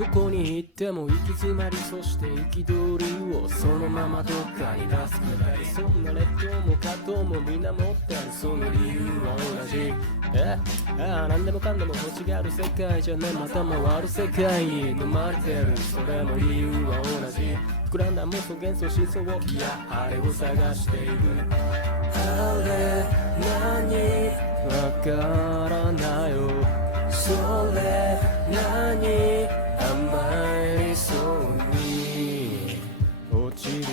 どこに行っても行き詰まり、そして憤りをそのままどっかに出すくらい、そんな劣等も葛藤もみんな持ってる、その理由は同じ。何でもかんでも欲しがる世界じゃね、また回る世界に飲まれてる、それも理由は同じ。膨らんだ妄想幻想思想を、いやあれを探している。あれ何わからないよ、それ何甘いそうに落ちる。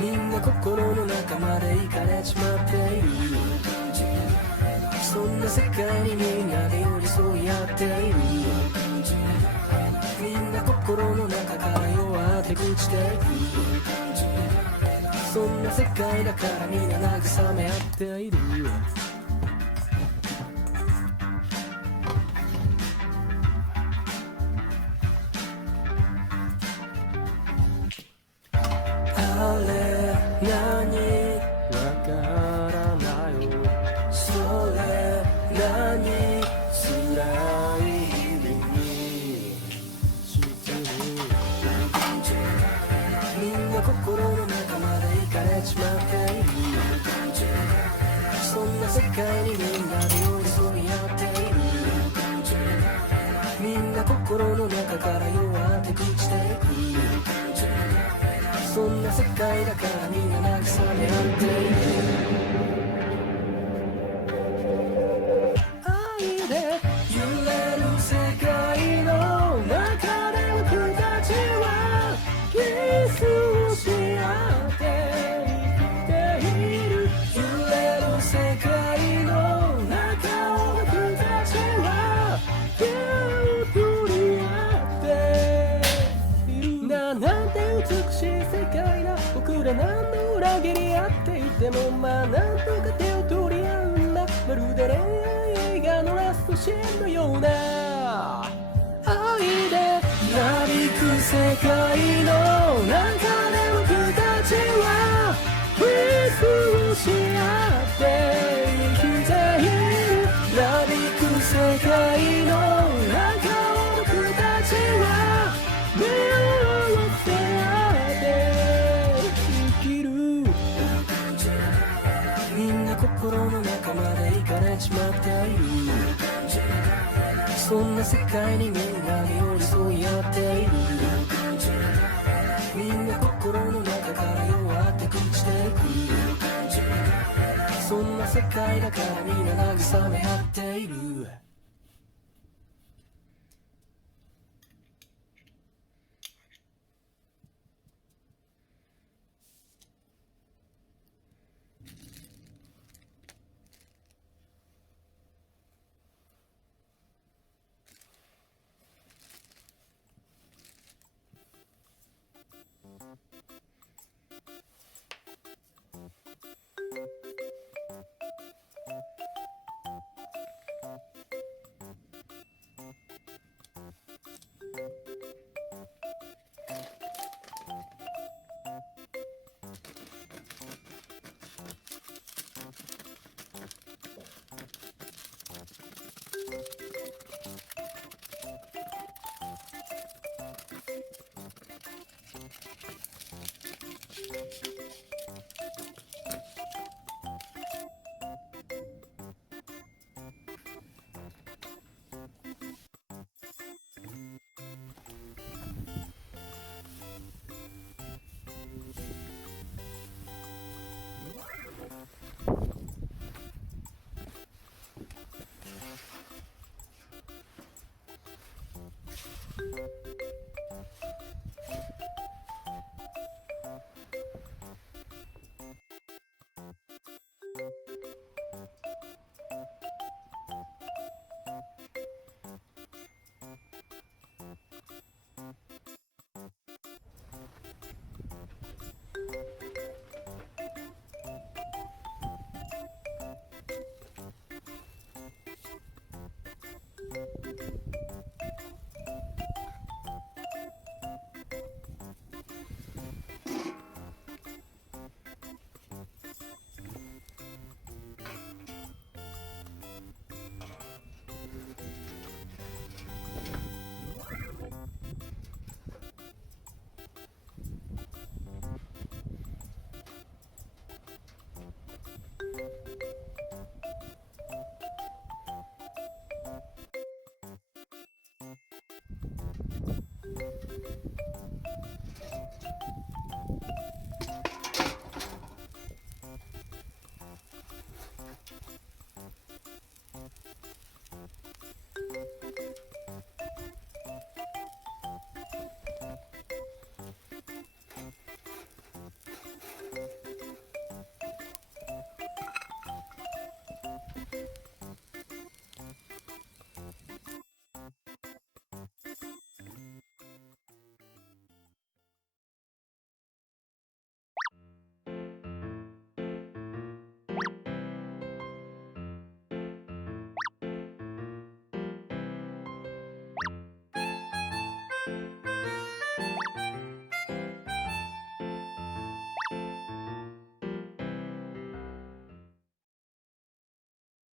みんな心の中まで行かれちまっている、そんな世界にみんなで寄り添い合っている。みんな心の中から弱って朽ちていく、そんな世界だからみんな慰め合っている。あれ何わからないよ、それ何辛い日々にしてる。みんな心の中まで行かれちまっている、そんな世界にみんなで寄り添い合っている。みんな心の中から弱って朽ちていく、そんな世界だからみんな慰め合っている。愛で揺れる世界の中で僕たちはキスをし合って生きている。揺れる世界の中を僕たちは手を取り合っている。なんて美しい世界だ、僕ら何度裏切り合っていてもまあなんとか手を取り合うんだ。まるで恋愛映画のラストシーンのような愛でなびく世界の中で僕たちはキスをし合って生きている。なびく世界の中を僕たちは目を合わせ生きる。みんな心の中まで行かれちまっている、そんな世界にみんなで寄り添い合っている。みんな心の中から弱って朽ちていく、そんな世界だからみんな慰め合っている。